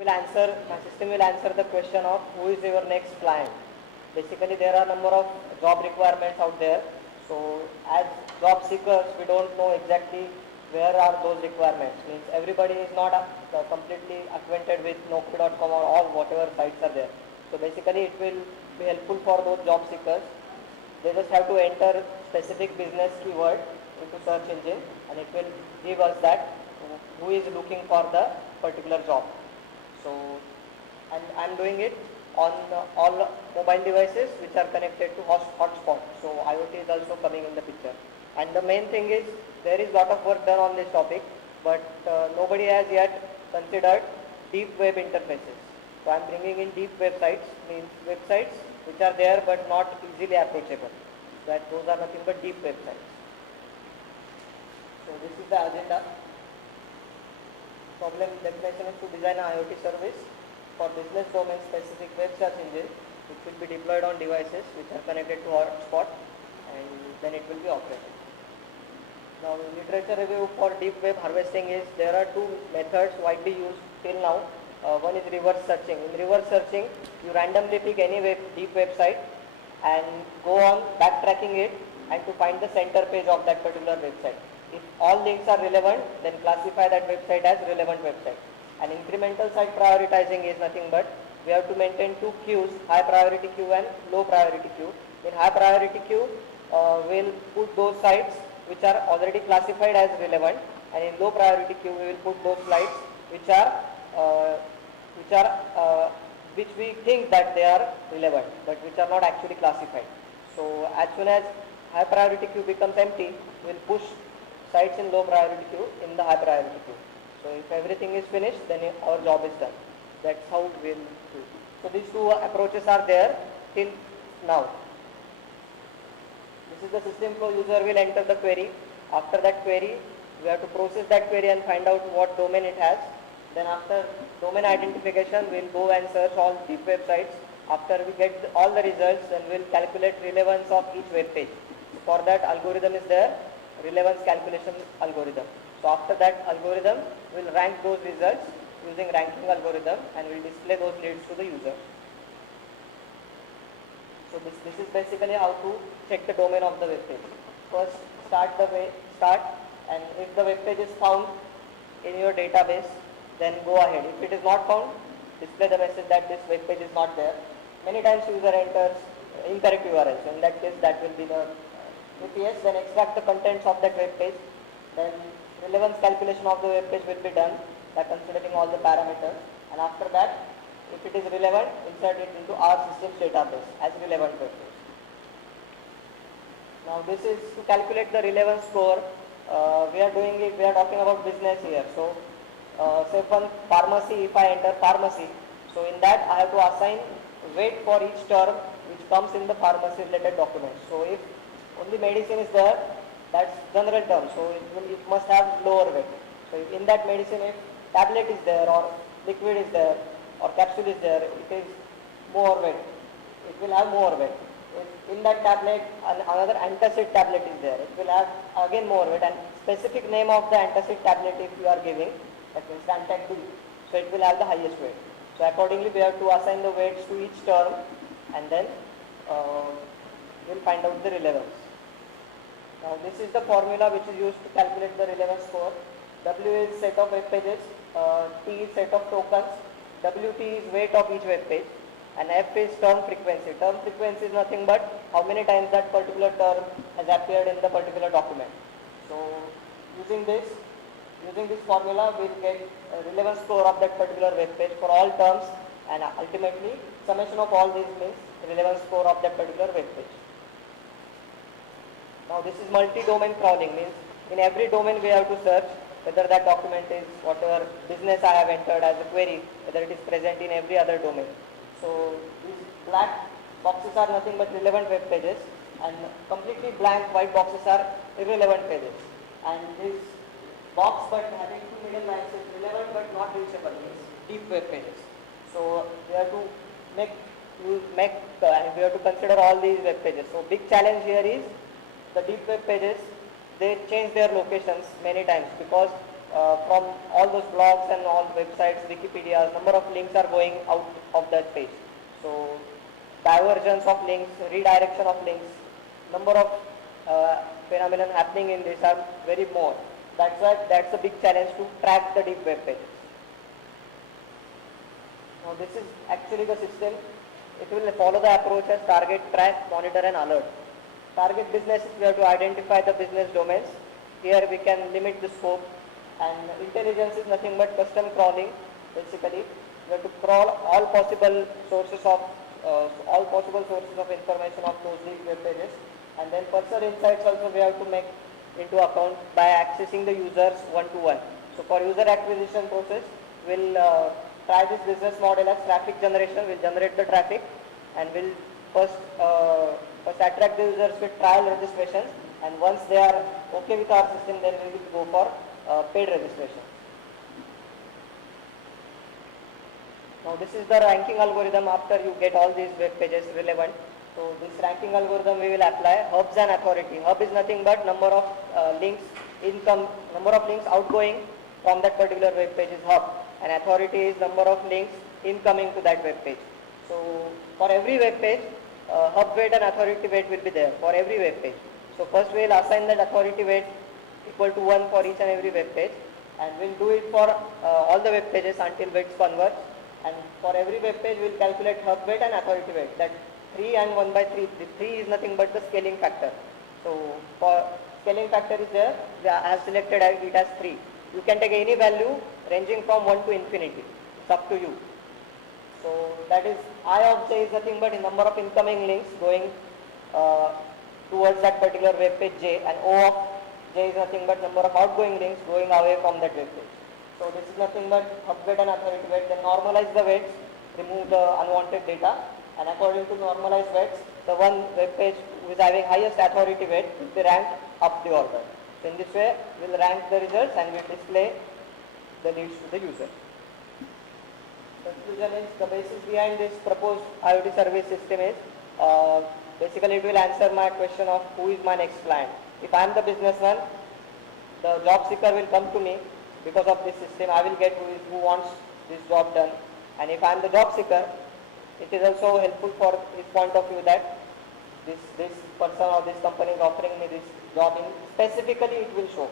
My system will answer the question of who is your next client. Basically, there are a number of job requirements out there. So, as job seekers, we don't know exactly where are those requirements. Means everybody is not completely acquainted with Naukri.com or all whatever sites are there. So, basically, it will be helpful for those job seekers. They just have to enter specific business keyword into search engine, and it will give us that who is looking for the particular job. So, and I'm doing it on all mobile devices which are connected to hotspot. So IoT is also coming in the picture. And the main thing is there is lot of work done on this topic, but nobody has yet considered deep web interfaces. So I'm bringing in deep websites, means websites which are there but not easily approachable. That those are nothing but deep websites. So this is the agenda. Problem definition is to design an IoT service for business domain specific web search engine which will be deployed on devices which are connected to hotspot, and then it will be operated. Now literature review for deep web harvesting is there are two methods widely used till now. One is reverse searching. In reverse searching, you randomly pick any deep website and go on backtracking it and to find the center page of that particular website. If all links are relevant, then classify that website as relevant website. And incremental site prioritizing is nothing but we have to maintain two queues, high priority queue and low priority queue. In high priority queue, we'll put those sites which are already classified as relevant, and in low priority queue we will put those sites which we think that they are relevant but which are not actually classified. So as soon as high priority queue becomes empty, we'll push sites in low priority queue in the high priority queue. So if everything is finished, then our job is done. That's how we'll do. So these two approaches are there till now. This is the system flow. User will enter the query. After that query, we have to process that query and find out what domain it has. Then after domain identification, we'll go and search all deep websites. After we get all the results, then we'll calculate relevance of each web page. For that, algorithm is there, relevance calculation algorithm. So after that algorithm, we'll rank those results using ranking algorithm and we'll display those leads to the user. So this is basically how to check the domain of the web page. First, start, and if the web page is found in your database, then go ahead. If it is not found, display the message that this web page is not there. Many times user enters incorrect URL. So in that case, that will be the if yes, then extract the contents of that web page. Then relevance calculation of the web page will be done by considering all the parameters. And after that, if it is relevant, insert it into our system's database as relevant web page. Now this is to calculate the relevance score. We are talking about business here. So say for pharmacy, if I enter pharmacy, so in that I have to assign weight for each term which comes in the pharmacy related document. So if only medicine is there, that's general term, so it must have lower weight. So in that medicine, if tablet is there or liquid is there or capsule is there, it is more weight. It will have more weight. If in that tablet another antacid tablet is there, it will have again more weight, and specific name of the antacid tablet if you are giving, that means Antac 2, so it will have the highest weight. So accordingly we have to assign the weights to each term, and then we'll find out the relevance. Now this is the formula which is used to calculate the relevance score. W is set of web pages, T is set of tokens, WT is weight of each web page, and F is term frequency. Term frequency is nothing but how many times that particular term has appeared in the particular document. So using this formula, we'll get a relevance score of that particular web page for all terms, and ultimately summation of all these means relevance score of that particular web page. Now this is multi-domain crawling, means in every domain we have to search whether that document is whatever business I have entered as a query, whether it is present in every other domain. So these black boxes are nothing but relevant web pages, and completely blank white boxes are irrelevant pages. And this box but having two middle lines is relevant but not reachable, means deep web pages. So we have to we have to consider all these web pages. So big challenge here is the deep web pages, they change their locations many times because from all those blogs and all websites, Wikipedia, number of links are going out of that page. So divergence of links, redirection of links, number of phenomenon happening in this are very more. That's why that's a big challenge to track the deep web pages. Now this is actually the system. It will follow the approach as target, track, monitor and alert. Target business, we have to identify the business domains. Here we can limit the scope, and intelligence is nothing but custom crawling. Basically, we have to crawl all possible sources of information of those deep web pages, and then personal insights also we have to make into account by accessing the users one-to-one. So for user acquisition process, we'll try this business model as traffic generation. We'll generate the traffic and we'll first attract the users with trial registrations, and once they are okay with our system, then we will go for paid registration. Now this is the ranking algorithm after you get all these web pages relevant. So this ranking algorithm we will apply hubs and authority. Hub is nothing but number of links outgoing from that particular web page is hub, and authority is number of links incoming to that web page. So for every web page, hub weight and authority weight will be there for every web page. So first we will assign that authority weight equal to 1 for each and every web page, and we'll do it for all the web pages until weights converge. And for every web page, we'll calculate hub weight and authority weight. That 3 and 1 by 3. The 3 is nothing but the scaling factor. So for scaling factor is there. I have selected it as 3. You can take any value ranging from 1 to infinity. It's up to you. So that is I of j is nothing but the number of incoming links going towards that particular web page j, and O of j is nothing but number of outgoing links going away from that web page. So this is nothing but hub weight and authority weight. Then normalize the weights, remove the unwanted data, and according to normalized weights, the one web page who is having highest authority weight will be ranked up the order. So in this way, we will rank the results and we will display the leads to the user. Conclusion is the basis behind this proposed IoT service system is basically it will answer my question of who is my next client. If I am the businessman, the job seeker will come to me. Because of this system, I will get who wants this job done. And if I am the job seeker, it is also helpful for his point of view that this person or this company is offering me this job in specifically it will show.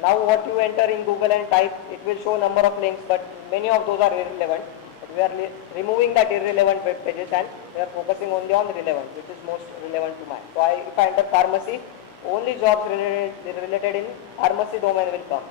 Now what you enter in Google and type, it will show number of links, but many of those are irrelevant. But we are removing that irrelevant web pages and we are focusing only on the relevant, which is most relevant to mine. So if I enter pharmacy, only jobs related in pharmacy domain will come.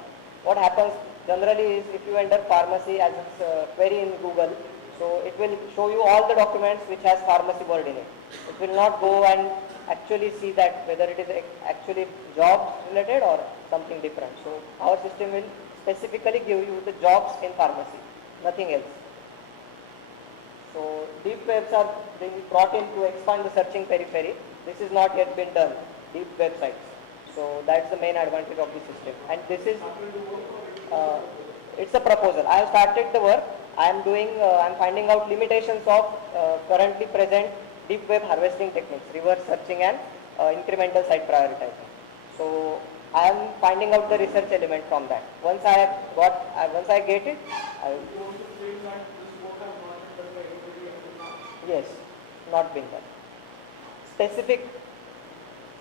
What happens generally is if you enter pharmacy as a query in Google, so it will show you all the documents which has pharmacy word in it. It will not go and actually see that whether it is actually jobs related or something different. So our system will specifically give you the jobs in pharmacy, nothing else. So deep webs are being brought in to expand the searching periphery. This is not yet been done, deep websites. So that's the main advantage of the system. And this is, it's a proposal. I have started the work. I am finding out limitations of currently present deep web harvesting techniques, reverse searching and incremental site prioritizing. So I am finding out the research element from that. Once I get it, yes, not been done. Specific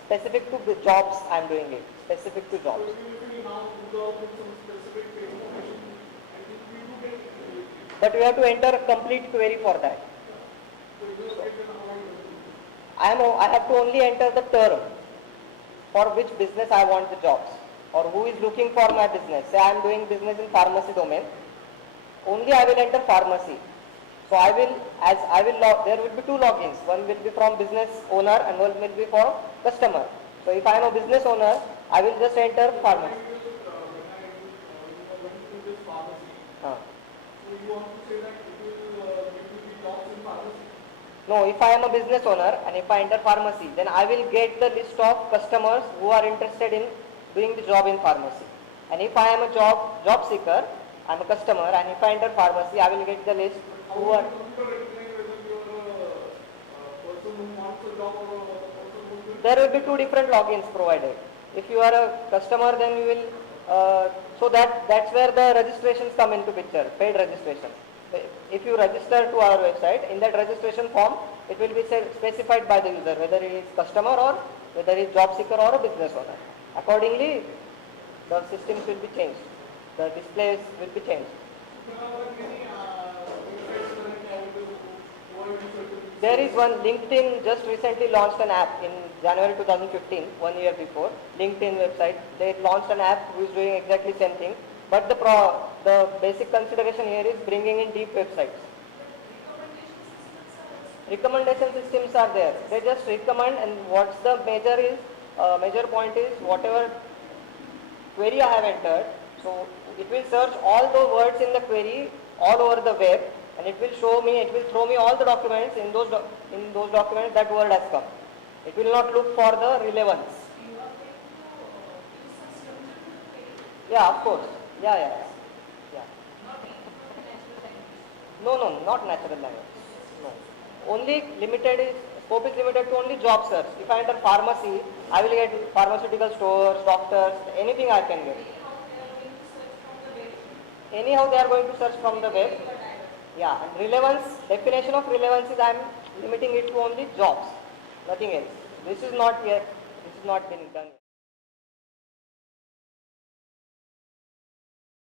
to the jobs I am doing it. Specific to jobs. But we have to enter a complete query for that. I have to only enter the term for which business I want the jobs or who is looking for my business. Say I am doing business in pharmacy domain. Only I will enter pharmacy. So there will be two logins. One will be from business owner and one will be for customer. So if I am a business owner, I will just enter pharmacy. No, if I am a business owner and if I enter pharmacy, then I will get the list of customers who are interested in doing the job in pharmacy. And if I am a job seeker, I am a customer, and if I enter pharmacy, I will get the list who are. There will be two different logins provided. If you are a customer, then you will So that's where the registrations come into picture, paid registration. If you register to our website, in that registration form, it will be specified by the user whether he is customer or whether he is job seeker or a business owner. Accordingly, the systems will be changed, the displays will be changed. There is one, LinkedIn just recently launched an app in January 2015, 1 year before. LinkedIn website, they launched an app who is doing exactly same thing. But the basic consideration here is bringing in deep websites. Recommendation systems are there. They just recommend, and what's the major point is whatever query I have entered, so it will search all the words in the query all over the web, and it will throw me all the documents in those documents that word has come. It will not look for the relevance. Yeah, of course. Yeah. No, not natural language. No. Only scope is limited to only job search. If I enter pharmacy, I will get pharmaceutical stores, doctors, anything I can get. Anyhow, they are going to search from the web. Yeah, and relevance, definition of relevance is I am limiting it to only jobs, nothing else. This is not been done yet.